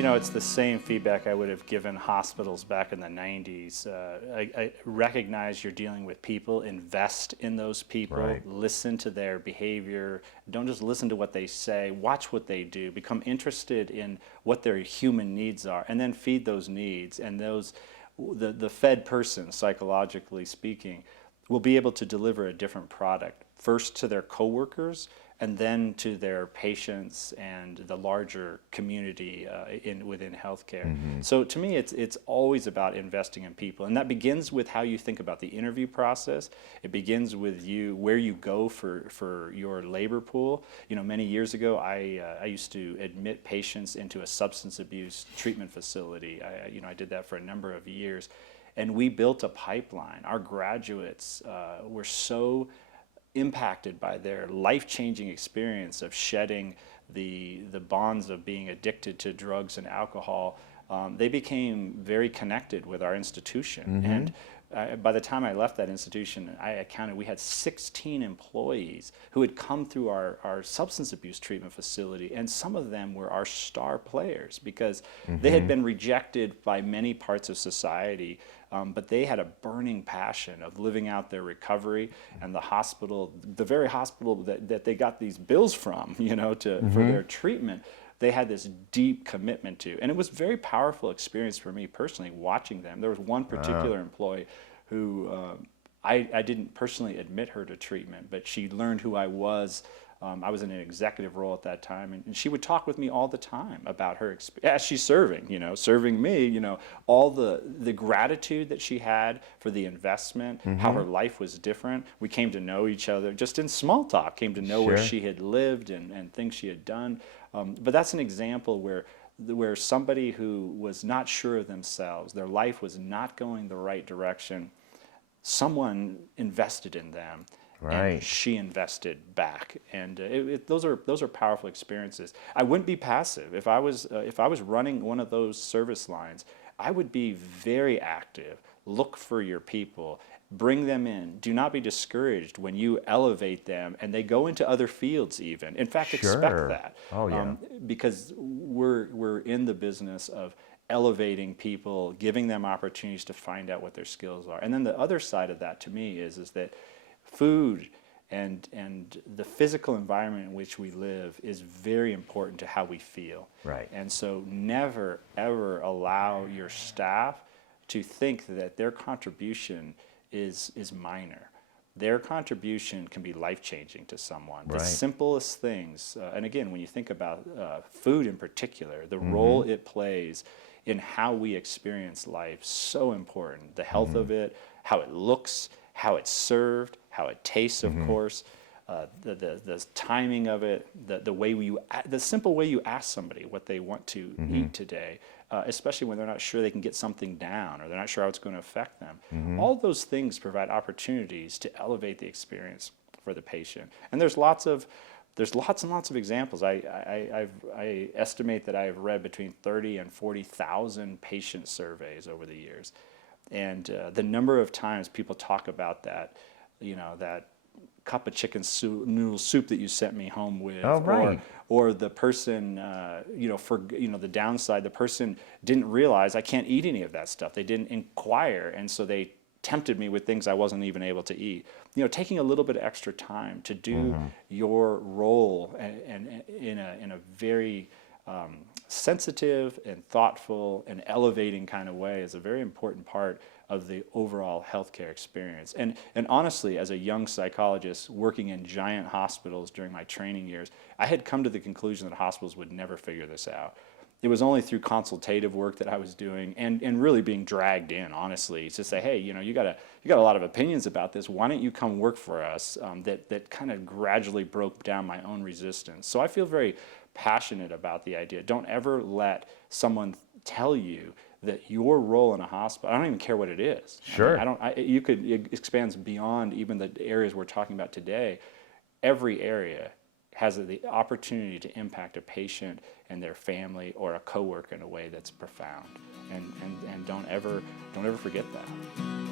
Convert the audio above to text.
It's the same feedback I would have given hospitals back in the 90s. I recognize you're dealing with people, invest in those people, Right. listen to their behavior, don't just listen to what they say, watch what they do, become interested in what their human needs are, and then feed those needs. And the fed person, psychologically speaking, will be able to deliver a different product, first to their coworkers, and then to their patients and the larger community within healthcare. So to me, it's always about investing in people, and that begins with how you think about the interview process. It begins with where you go for your labor pool. Many years ago, I used to admit patients into a substance abuse treatment facility. I did that for a number of years, and we built a pipeline. Our graduates were so impacted by their life-changing experience of shedding the bonds of being addicted to drugs and alcohol. They became very connected with our institution. And by the time I left that institution, we had 16 employees who had come through our substance abuse treatment facility, and some of them were our star players because they had been rejected by many parts of society, but they had a burning passion of living out their recovery. And the very hospital that they got these bills from, for their treatment, they had this deep commitment to. And it was a very powerful experience for me personally watching them. There was one particular employee who I didn't personally admit her to treatment, but she learned who I was. I was in an executive role at that time, and she would talk with me all the time about her experience as she's serving me, all the gratitude that she had for the investment, how her life was different. We came to know each other just in small talk, came to know where she had lived and things she had done. But that's an example where somebody who was not sure of themselves, their life was not going the right direction, someone invested in them. Right. And she invested back, and those are powerful experiences. I wouldn't be passive if I was running one of those service lines. I would be very active. Look for your people, bring them in. Do not be discouraged when you elevate them and they go into other fields. Even in fact, expect that. Oh yeah. Because we're in the business of elevating people, giving them opportunities to find out what their skills are. And then the other side of that to me is that food and the physical environment in which we live is very important to how we feel. Right. And so never, ever allow your staff to think that their contribution is minor. Their contribution can be life-changing to someone. Right. The simplest things, and again, when you think about food in particular, the role it plays in how we experience life, so important. The health of it, how it looks, how it's served, how it tastes, of course, the timing of it, the simple way you ask somebody what they want to eat today, especially when they're not sure they can get something down or they're not sure how it's going to affect them. All those things provide opportunities to elevate the experience for the patient. And there's lots and lots of examples. I estimate that I have read between 30 and 40,000 patient surveys over the years. And the number of times people talk about that, that cup of chicken noodle soup that you sent me home with, or the person, the downside, the person didn't realize I can't eat any of that stuff. They didn't inquire, and so they tempted me with things I wasn't even able to eat. Taking a little bit of extra time to do your role and in a very sensitive and thoughtful and elevating kind of way is a very important part of the overall healthcare experience. And honestly, as a young psychologist working in giant hospitals during my training years, I had come to the conclusion that hospitals would never figure this out. It was only through consultative work that I was doing and really being dragged in, honestly, to say, hey, you got a lot of opinions about this. Why don't you come work for us? That kind of gradually broke down my own resistance. So I feel very passionate about the idea. Don't ever let someone tell you that your role in a hospital, I don't even care what it is. Sure. It expands beyond even the areas we're talking about today. Every area has the opportunity to impact a patient and their family or a coworker in a way that's profound. And don't ever forget that.